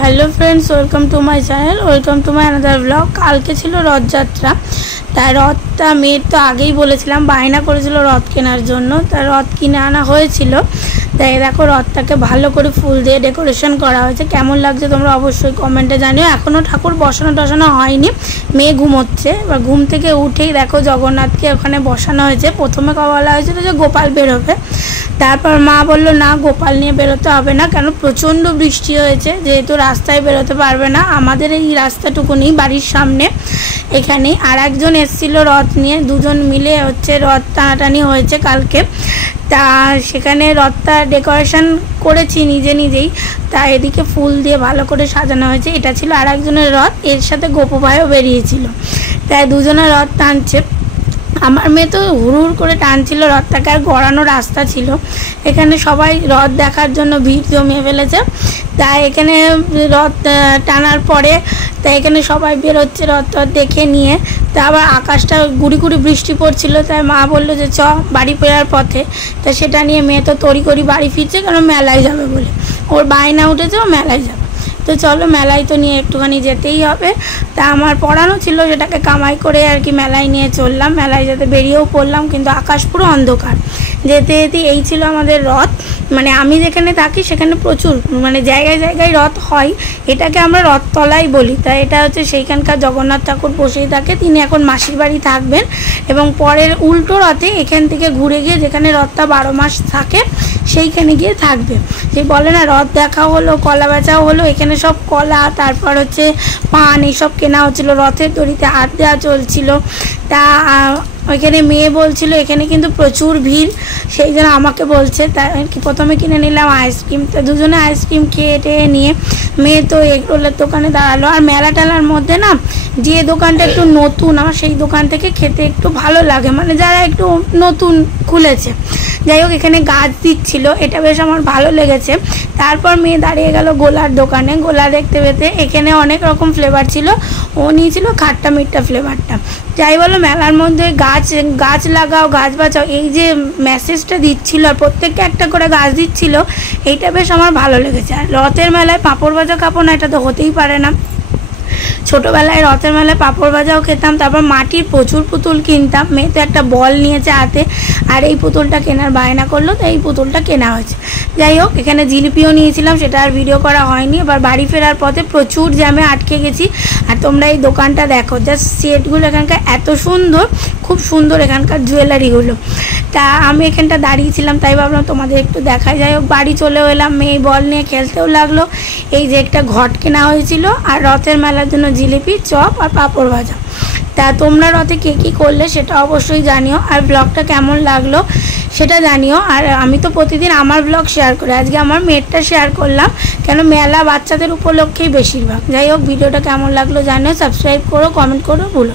Hello friends, welcome to my channel, welcome to my another blog. कल के छिलो रथयात्रा, ताई रथटा मेয়ের तो আগেই বলেছিলাম বায়না করেছিল রথ কেনার জন্য। তাই রথ কিনে আনা হয়েছিল। তাই দেখো রথটাকে ভালো করে ফুল দিয়ে ডেকোরেশন করা হয়েছে। কেমন লাগছে তোমরা অবশ্যই কমেন্টে জানিও। এখনও ঠাকুর বসানো টসানো হয়নি, মেয়ে ঘুমোচ্ছে। এবার ঘুম থেকে উঠেই দেখো জগন্নাথকে ওখানে বসানো হয়েছে। প্রথমে বলা হয়েছিল যে গোপাল বেরোবে, তারপর মা বললো না গোপাল নিয়ে বেরোতে হবে না, কেন প্রচণ্ড বৃষ্টি হয়েছে, যেহেতু রাস্তায় বেরোতে পারবে না। আমাদের এই রাস্তাটুকুনি বাড়ির সামনে এখানে আর একজন এসেছিল রথ নিয়ে, দুজন মিলে হচ্ছে রথ টানাটানি হয়েছে কালকে। তা সেখানে রথটা ডেকোরেশন করেছি নিজেই। তা এদিকে ফুল দিয়ে ভালো করে সাজানো হয়েছে। এটা ছিল আর একজনের রথ, এর সাথে গোপু ভাইও বেরিয়েছিল। তাই দুজনের রথ টানছে। আমার মেয়ে তো হুড় করে টানছিল রথটাকে, আর গড়ানো রাস্তা ছিল। এখানে সবাই রথ দেখার জন্য ভিড় জমিয়ে ফেলেছে। তাই এখানে রথ টানার পরে তাই এখানে সবাই বেরোচ্ছে রথ দেখে নিয়ে। তা আবার আকাশটা গুড়ি গুড়ি বৃষ্টি পড়ছিল। তাই মা বললো যে চ বাড়ি ফেরার পথে। তা সেটা নিয়ে মেয়ে তো তড়ি বাড়ি ফিরছে, কারণ মেলায় যাবে বলে ওর বায়না উঠেছে, ও মেলায় যাবে। তো চলো মেলায় তো নিয়ে একটুখানি যেতেই হবে। তা আমার পড়ানো ছিল, সেটাকে কামাই করে আর কি মেলায় নিয়ে চললাম। মেলায় যেতে বেরিয়েও পড়লাম, কিন্তু আকাশ পুরো অন্ধকার। যেতে এই ছিল আমাদের রথ। মানে আমি যেখানে থাকি সেখানে প্রচুর মানে জায়গায় রথ হয়। এটাকে আমরা রথতলাই বলি। তাই এটা হচ্ছে সেইখানকার জগন্নাথ ঠাকুর বসেই থাকে। তিনি এখন মাসির বাড়ি থাকবেন, এবং পরের উল্টো রথে এখান থেকে ঘুরে গিয়ে যেখানে রথটা 12 মাস থাকে সেইখানে গিয়ে থাকবে। যে বলে না রথ দেখা হলো, কলা বেচাও হলো। এখানে সব কলা, তারপর হচ্ছে পান, এইসব কেনা হচ্ছিলো। রথের দড়িতে হাত দেওয়া চলছিল। তা ওইখানে মেয়ে বলছিল এখানে কিন্তু প্রচুর ভিড়, সেই জন্য আমাকে বলছে। তাই প্রথমে কিনে নিলাম আইসক্রিম। তা দুজনে আইসক্রিম খেয়ে টেয়ে নিয়ে মেয়ে তো এগরোলের দোকানে দাঁড়ালো। আর মেলা টেলার মধ্যে না যে দোকানটা একটু নতুন, আমার সেই দোকান থেকে খেতে একটু ভালো লাগে, মানে যারা একটু নতুন খুলেছে। যাই হোক এখানে গাছ দিচ্ছিল, এটা বেশ আমার ভালো লেগেছে। তারপর মেয়ে দাঁড়িয়ে গেল গোলার দোকানে। গোলা দেখতে পেতে এখানে অনেক রকম ফ্লেভার ছিল, ও নিয়েছিল খাট্টা মিঠা ফ্লেভারটা। যাই বলো মেলার মধ্যে গাছ লাগাও, গাছ বাঁচাও, এই যে মেসেজটা দিচ্ছিল, আর প্রত্যেককে একটা করে গাছ দিচ্ছিল, এইটা বেশ আমার ভালো লেগেছে। আর রথের মেলায় পাঁপড় ভাজা খাবো না, এটা তো হতেই পারে না। ছোটোবেলায় রথের মেলায় পাঁপড় ভাজাও খেতাম। তারপর মাটির প্রচুর পুতুল কিনতাম। মেয়ে তো একটা বল নিয়েছে হাতে, আর এই পুতুলটা কেনার বায়না করলো, তো এই পুতুলটা কেনা হয়েছে। যাই হোক এখানে জিলিপিও নিয়েছিলাম, সেটা আর ভিডিও করা হয়নি। এবার বাড়ি ফেরার পথে প্রচুর জ্যামে আটকে গেছি। আর তোমরা এই দোকানটা দেখো, জাস্ট সেটগুলো এখানকার এত সুন্দর, খুব সুন্দর এখানকার জুয়েলারিগুলো। তা আমি এখানটা দাঁড়িয়েছিলাম, তাই ভাবলাম তোমাদের একটু দেখাই। যাই হোক বাড়ি চলেও এলাম, মেয়ে বল নিয়ে খেলতেও লাগলো। এই যে একটা ঘট কেনা হয়েছিল, আর রথের মেলার জন্য জিলিপি, চপ আর পাঁপড় ভাজা। তা তোমরা রথে কে কী করলে সেটা অবশ্যই জানিও, আর ব্লগটা কেমন লাগলো সেটা জানিও। আর আমি তো প্রতিদিন আমার ব্লগ শেয়ার করি, আজকে আমার মেয়েরটা শেয়ার করলাম, কেন মেলা বাচ্চাদের উপলক্ষেই বেশিরভাগ। যাই হোক ভিডিওটা কেমন লাগলো জানিও, সাবস্ক্রাইব করো, কমেন্ট করো, ভুলো।